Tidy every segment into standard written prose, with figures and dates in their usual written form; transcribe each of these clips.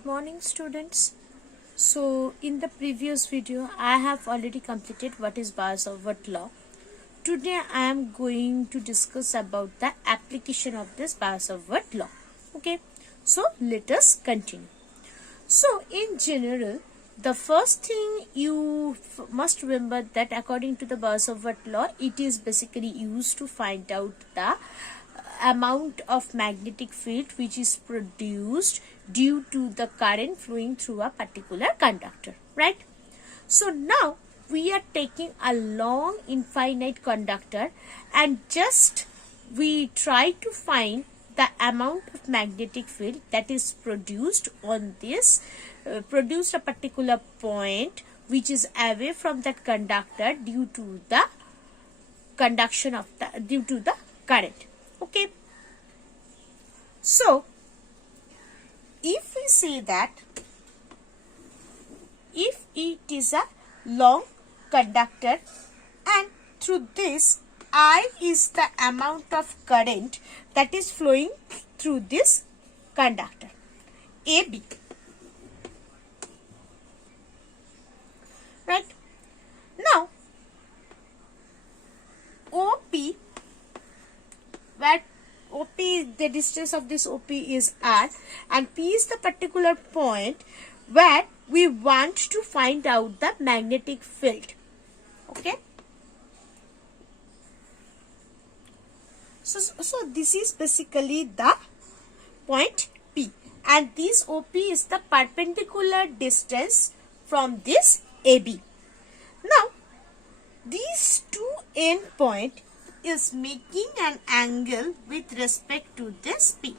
Good morning, students. So in the previous video I have already completed what is Boas-Sauvert law. Today I am going to discuss about the application of this Boas-Sauvert law. Okay, so let us continue. So in general, the first thing you must remember that according to the Boas-Sauvert law, it is basically used to find out the amount of magnetic field which is produced due to the current flowing through a particular conductor, right? So now we are taking a long infinite conductor and just we try to find the amount of magnetic field that is produced on this produced a particular point which is away from that conductor due to the conduction of the current. Okay, so if we say that if it is a long conductor and through this I is the amount of current that is flowing through this conductor AB, right? Now OP, where OP, the distance of this OP is R, and P is the particular point where we want to find out the magnetic field. Okay, so this is basically the point P, and this OP is the perpendicular distance from this AB. Now these two end point is making an angle with respect to this P.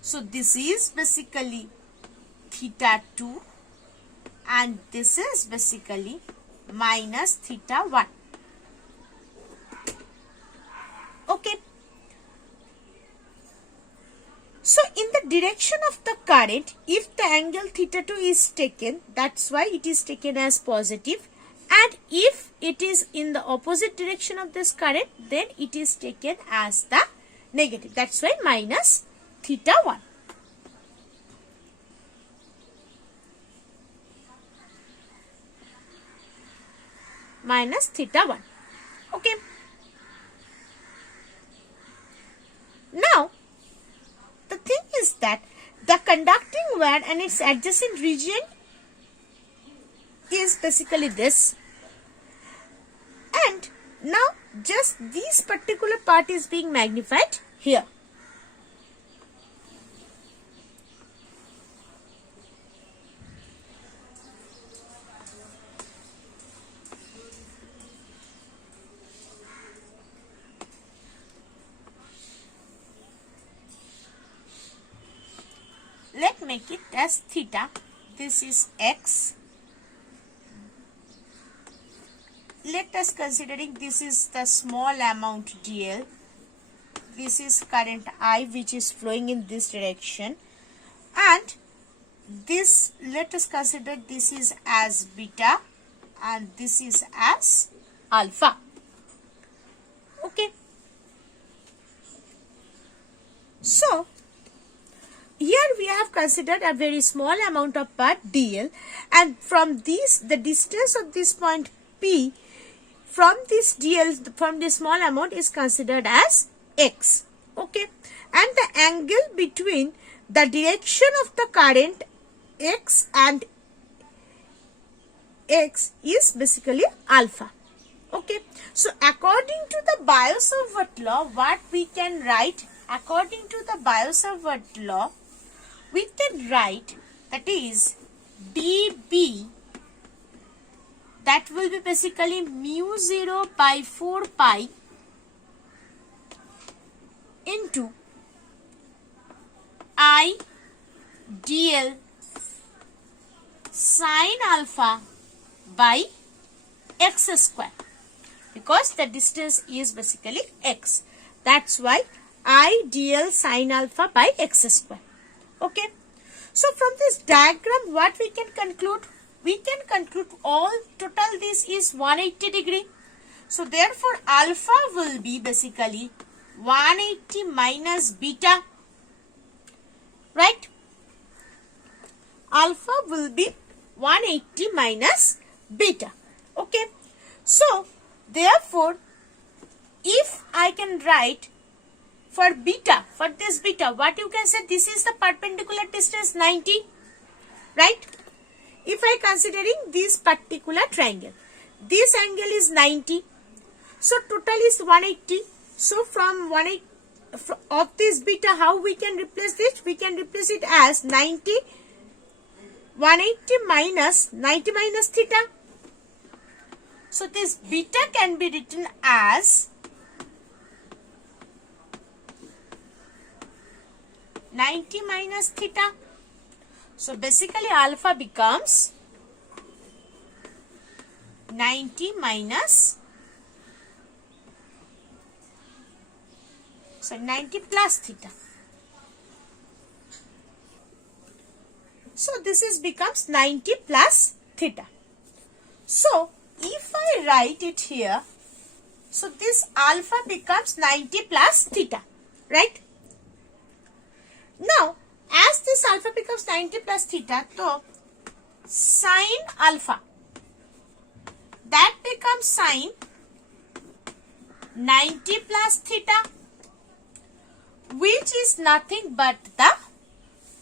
So this is basically theta 2 and this is basically minus theta 1. Okay. So in the direction of the current, if the angle theta 2 is taken, that's why it is taken as positive, and if it is in the opposite direction of this current, then it is taken as the negative. That's why minus theta 1. Minus theta 1. Okay. Now the thing is that the conducting wire and its adjacent region is basically this, and now just this particular part is being magnified here. Let's make it as theta. This is x. Let us considering this is the small amount dl. This is current I which is flowing in this direction, and this, let us consider this is as beta and this is as alpha. Okay. So here we have considered a very small amount of part dl, and from this the distance of this point P from this dl, from this small amount, is considered as x. Okay, and the angle between the direction of the current x and x is basically alpha. Okay, so according to the Boas-Sauvert law, what we can write, according to the Boas-Sauvert law, we can write that is dB, that will be basically mu 0 by 4 pi into I dl sine alpha by x square, because the distance is basically x. That's why I dl sine alpha by x square. Okay, so from this diagram what we can conclude? We can conclude all total this is 180 degree. So therefore alpha will be basically 180 minus beta, right? Alpha will be 180 minus beta. Okay, so therefore if I can write for beta, for this beta, what you can say, this is the perpendicular distance 90, right? If I considering this particular triangle, this angle is 90, so total is 180. So from 180 of this beta, how we can replace this? We can replace it as 90, 180 minus 90 minus theta. So this beta can be written as 90 minus theta. So basically alpha becomes 90 minus, so 90 plus theta. So this is becomes 90 plus theta. So if I write it here, so this alpha becomes 90 plus theta, right? Now, as this alpha becomes 90 plus theta, so sine alpha, that becomes sine 90 plus theta, which is nothing but the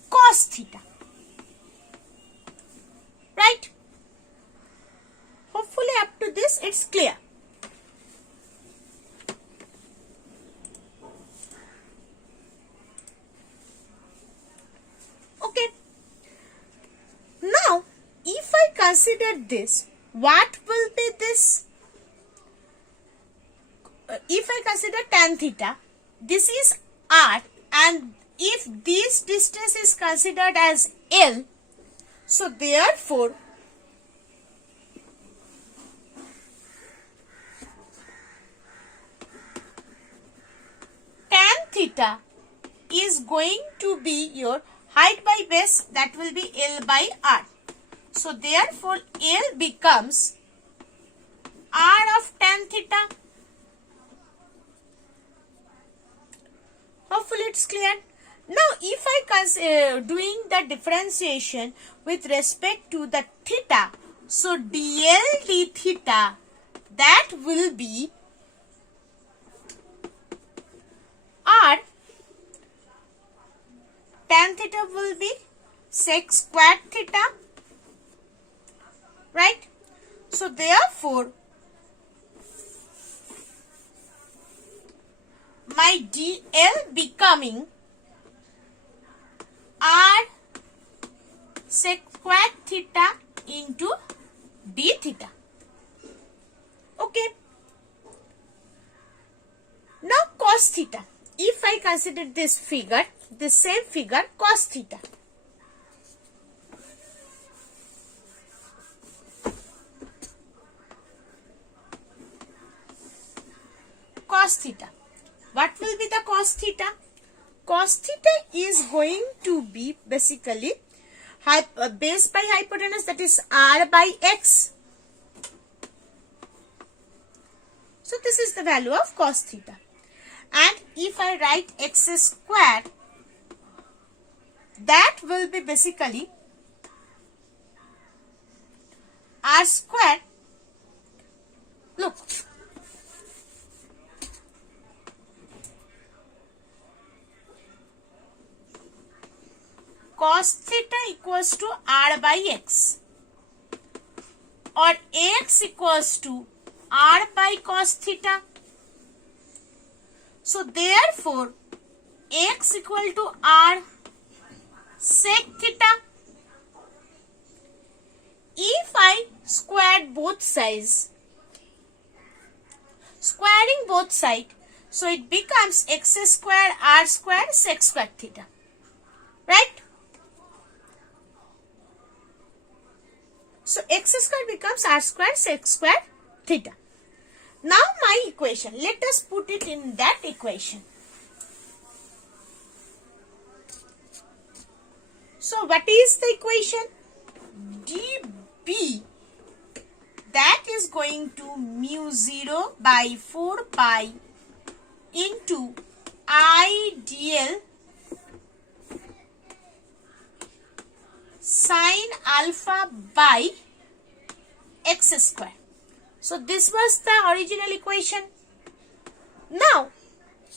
cos theta, right? Hopefully up to this it's clear. Okay. Now, if I consider this, what will be this? If I consider tan theta, this is r, and if this distance is considered as L, so therefore tan theta is going to be your height by base, that will be L by R. So therefore L becomes R of tan theta. Hopefully it's clear. Now if I consider doing the differentiation with respect to the theta, so dl d theta, that will be R, tan theta will be sec squared theta, right? So therefore my dl becoming r sec squared theta into d theta. Okay. Now cos theta. If I consider this figure, the same figure, cos theta. Cos theta. What will be the cos theta? Cos theta is going to be basically base by hypotenuse, that is r by x. So this is the value of cos theta. And if I write x square, that will be basically r square. Look, cos theta equals to r by x, or x equals to r by cos theta. So therefore x equal to r sec theta. If I square both sides, squaring both sides, so it becomes x square r square sec square theta, right? So x square becomes r square sec square theta. Now my equation, let us put it in that equation. So what is the equation? dB, that is going to mu 0 by 4 pi into ideal sine alpha by x square. So this was the original equation. Now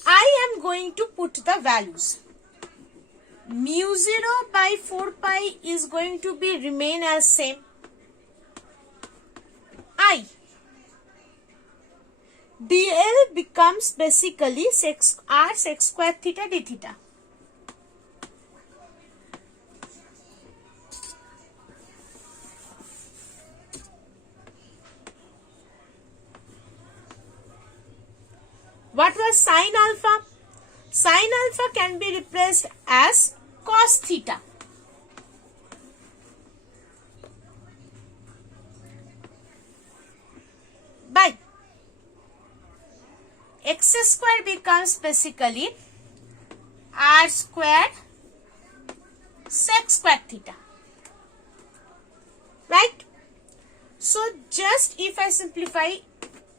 I am going to put the values. Mu 0 by 4 pi is going to be remain as same. I dl becomes basically r sec square theta d theta. What was sine alpha? Sine alpha can be replaced as cos theta. By x square becomes basically r squared sec square theta. Right? So just if I simplify,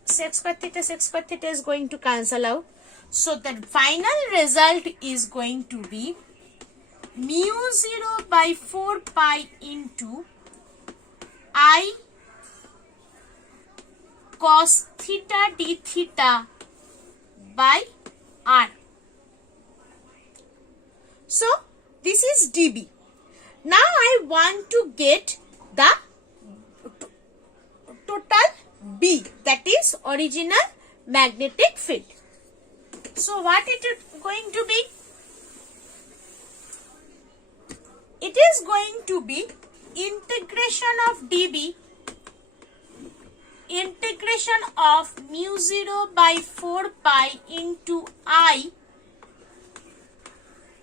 sec square theta is going to cancel out. So the final result is going to be mu 0 by 4 pi into I cos theta d theta by r. So this is dB. Now I want to get the total B, that is original magnetic field. So what it is going to be? It is going to be integration of dB, integration of mu 0 by 4 pi into I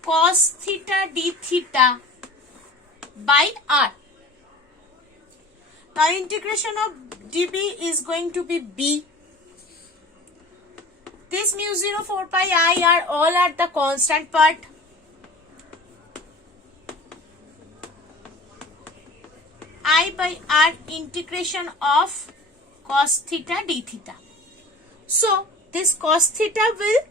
cos theta d theta by r. Now integration of dB is going to be B. This mu 0, 4 pi I are all at the constant part. I by r integration of cos theta d theta. So this cos theta will,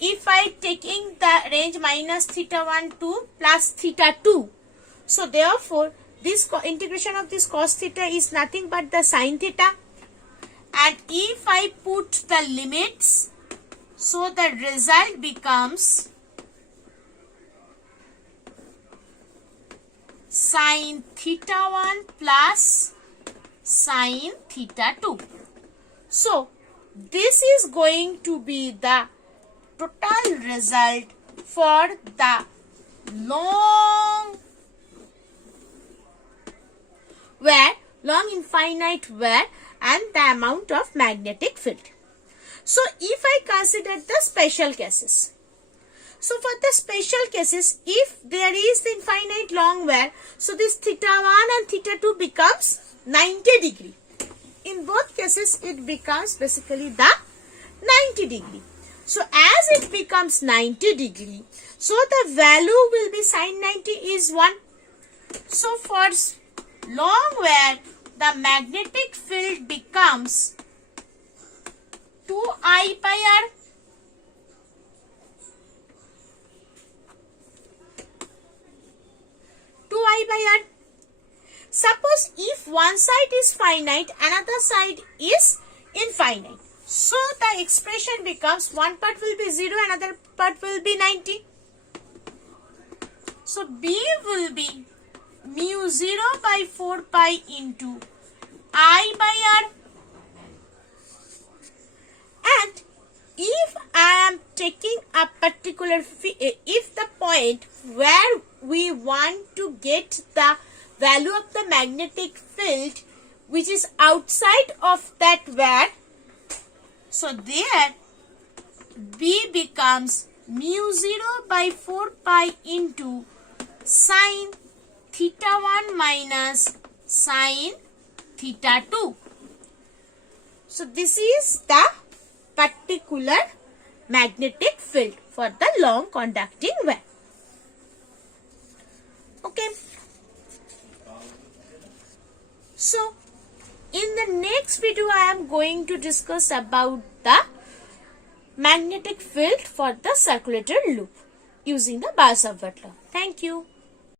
if I taking the range minus theta 1 to plus theta 2, so therefore this integration of this cos theta is nothing but the sin theta, and if I put the limits, so the result becomes sin theta 1 plus sin theta 2. So this is going to be the total result for the long infinite wear and the amount of magnetic field. So if I consider the special cases, so for the special cases, if there is the infinite long wear, so this theta 1 and theta 2 becomes 90 degree. In both cases, it becomes basically the 90 degree. So as it becomes 90 degree, so the value will be sin 90 is 1. So for long wear, the magnetic field becomes 2I by r. Suppose if one side is finite, another side is infinite. So the expression becomes one part will be 0, another part will be 90. So B will be mu 0 by 4 pi into I by r. And if I am taking a particular, if the point where we want to get the value of the magnetic field which is outside of that where, so there B becomes mu 0 by 4 pi into sin theta 1 minus sin theta 2. So this is the particular magnetic field for the long conducting wire. Okay. So in the next video I am going to discuss about the magnetic field for the circulated loop using the Beer-Savart law. Thank you.